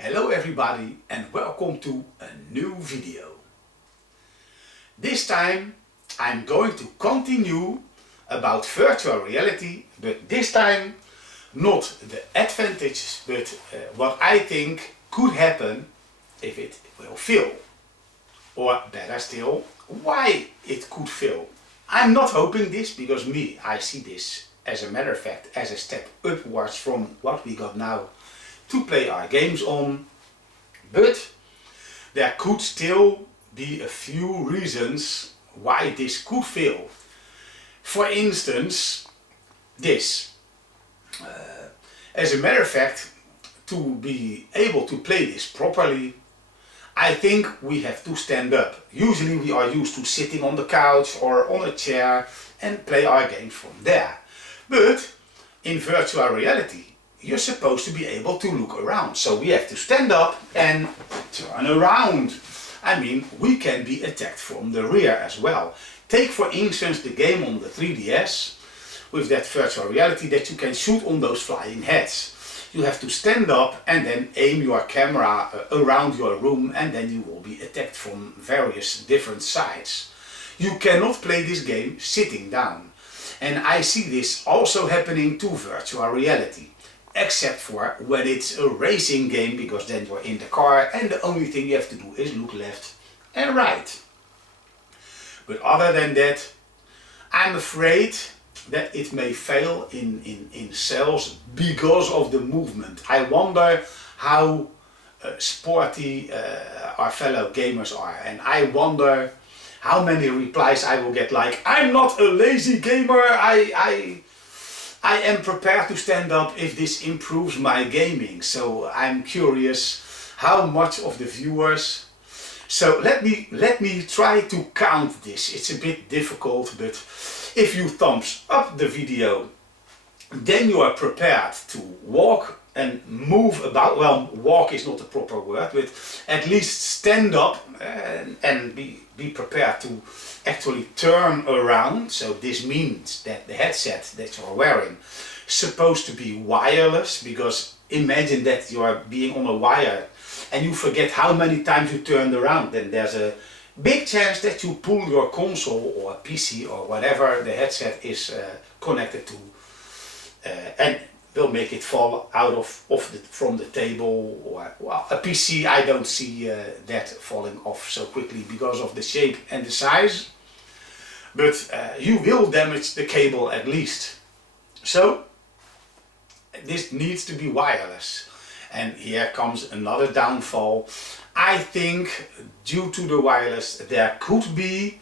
Hello everybody and welcome to a new video. This time I'm going to continue about virtual reality, but this time not the advantages, but what I think could happen if it will fail. Or better still, why it could fail. I'm not hoping this because I see this as a matter of fact as a step upwards from what we got now to play our games on, but there could still be a few reasons why this could fail. For instance, this. As a matter of fact, to be able to play this properly, I think we have to stand up. Usually we are used to sitting on the couch or on a chair and play our games from there. But in virtual reality, you're supposed to be able to look around. So we have to stand up and turn around. I mean, we can be attacked from the rear as well. Take for instance the game on the 3DS with that virtual reality that you can shoot on those flying heads. You have to stand up and then aim your camera around your room, and then you will be attacked from various different sides. You cannot play this game sitting down. And I see this also happening to virtual reality. Except for when it's a racing game, because then you're in the car and the only thing you have to do is look left and right. But other than that, I'm afraid that it may fail in sales because of the movement. I wonder how sporty our fellow gamers are, and I wonder how many replies I will get like, I'm not a lazy gamer, I am prepared to stand up if this improves my gaming. So I'm curious how much of the viewers. So let me try to count this. It's a bit difficult, but if you thumbs up the video, then you are prepared to walk and move about. Well, walk is not the proper word, but at least stand up and be prepared to actually turn around. So this means that the headset that you're wearing is supposed to be wireless, because imagine that you are being on a wire and you forget how many times you turned around, then there's a big chance that you pull your console or PC or whatever the headset is connected to, and will make it fall out from the table. Or well, a PC, I don't see that falling off so quickly because of the shape and the size, but you will damage the cable at least. So this needs to be wireless. And here comes another downfall. I think due to the wireless there could be,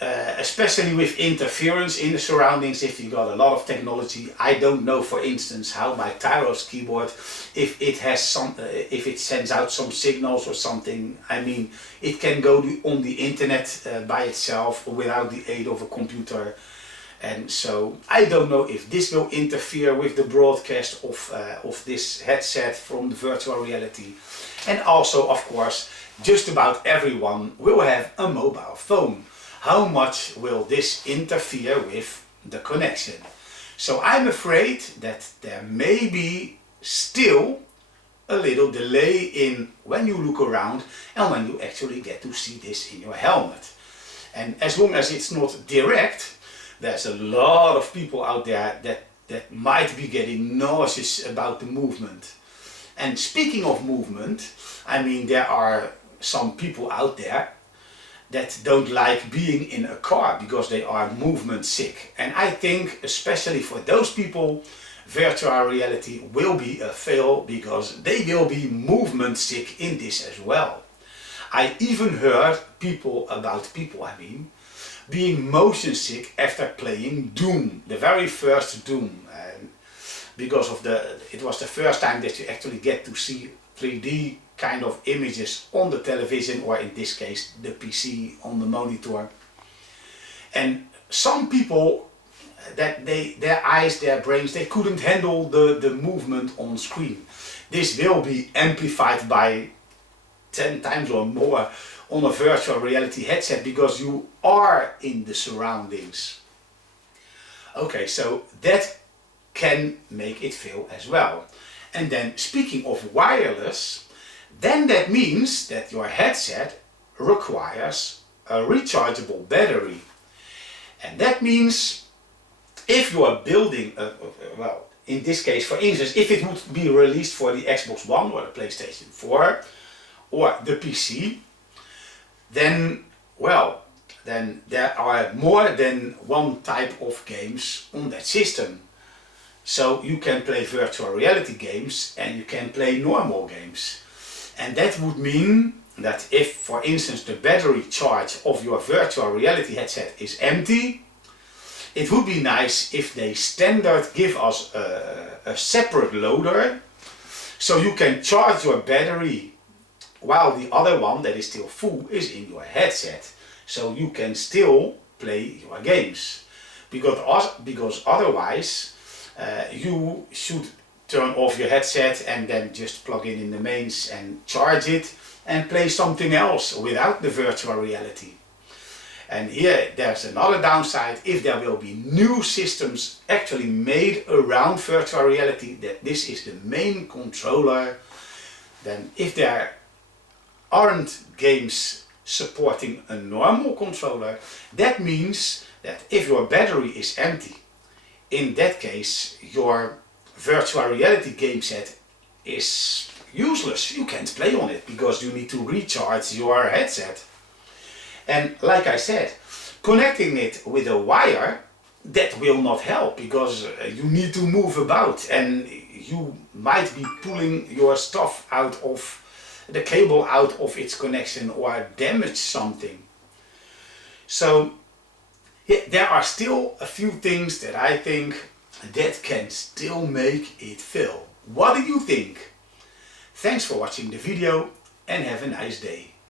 especially with interference in the surroundings, if you got a lot of technology. I don't know, for instance, how my Tyros keyboard, if it has some, if it sends out some signals or something. I mean, it can go on the internet by itself without the aid of a computer. And so I don't know if this will interfere with the broadcast of this headset from the virtual reality. And also, of course, just about everyone will have a mobile phone. How much will this interfere with the connection? So I'm afraid that there may be still a little delay in when you look around and when you actually get to see this in your helmet. And as long as it's not direct, there's a lot of people out there that might be getting nauseous about the movement. And speaking of movement, I mean, there are some people out there that don't like being in a car because they are movement sick. And I think especially for those people, virtual reality will be a fail because they will be movement sick in this as well. I even heard people being motion sick after playing Doom, the very first Doom, and because of it was the first time that you actually get to see 3D kind of images on the television, or in this case the PC on the monitor. And some people, that their eyes, their brains, they couldn't handle the movement on screen. This will be amplified by 10 times or more on a virtual reality headset because you are in the surroundings. Okay, so that can make it fail as well. And then speaking of wireless, then that means that your headset requires a rechargeable battery. And that means if you are building, well, in this case, for instance, if it would be released for the Xbox One or the PlayStation 4 or the PC, then, well, then there are more than one type of games on that system. So you can play virtual reality games and you can play normal games. And that would mean that if, for instance, the battery charge of your virtual reality headset is empty, it would be nice if they standard give us a separate loader, so you can charge your battery while the other one that is still full is in your headset, so you can still play your games. Because otherwise you should turn off your headset and then just plug in the mains and charge it and play something else without the virtual reality. And here there's another downside: if there will be new systems actually made around virtual reality, that this is the main controller, then if there aren't games supporting a normal controller, that means that if your battery is empty, in that case your virtual reality game set is useless. You can't play on it because you need to recharge your headset. And like I said, connecting it with a wire, that will not help, because you need to move about and you might be pulling your stuff out of the cable, out of its connection, or damage something. So yeah, there are still a few things that I think that can still make it fail. What do you think? Thanks for watching the video and have a nice day.